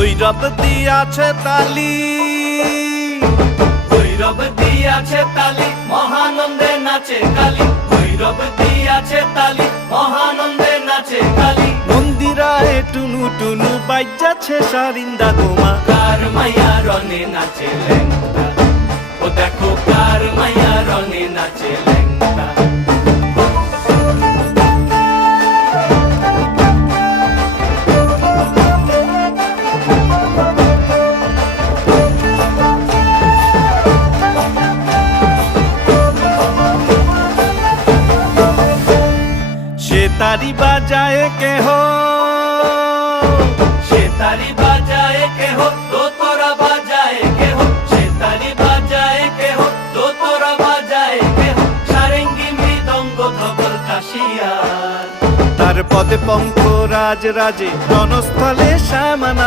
ভৈরব দিয়াছে তালি, ভৈরব দিয়াছে তালি, মহানন্দে নাচে কালী। ভৈরব দিয়াছে তালি, মহানন্দে নাচে কালী। মন্দিরায় টুনু টুনু বাজ্যাছে সারিন্দা গোমা। কার মাইয়া রনে নাচে ল্যাংটা, ও দেখো কার মাইয়া রনে নাচে ল্যাংটা। সে তারি বাজায় কেহ, সে তারি বাজায় কেহ, দোতরা বাজায় কেহ। সে তারি বাজায় কেহ, দোতরা বাজায় কেহ। সারেঙ্গি মৃদঙ্গ ধবল কাশিয়ার। তার পদে পঙ্ক রাজ রাজে রণস্থলে শ্যামনা।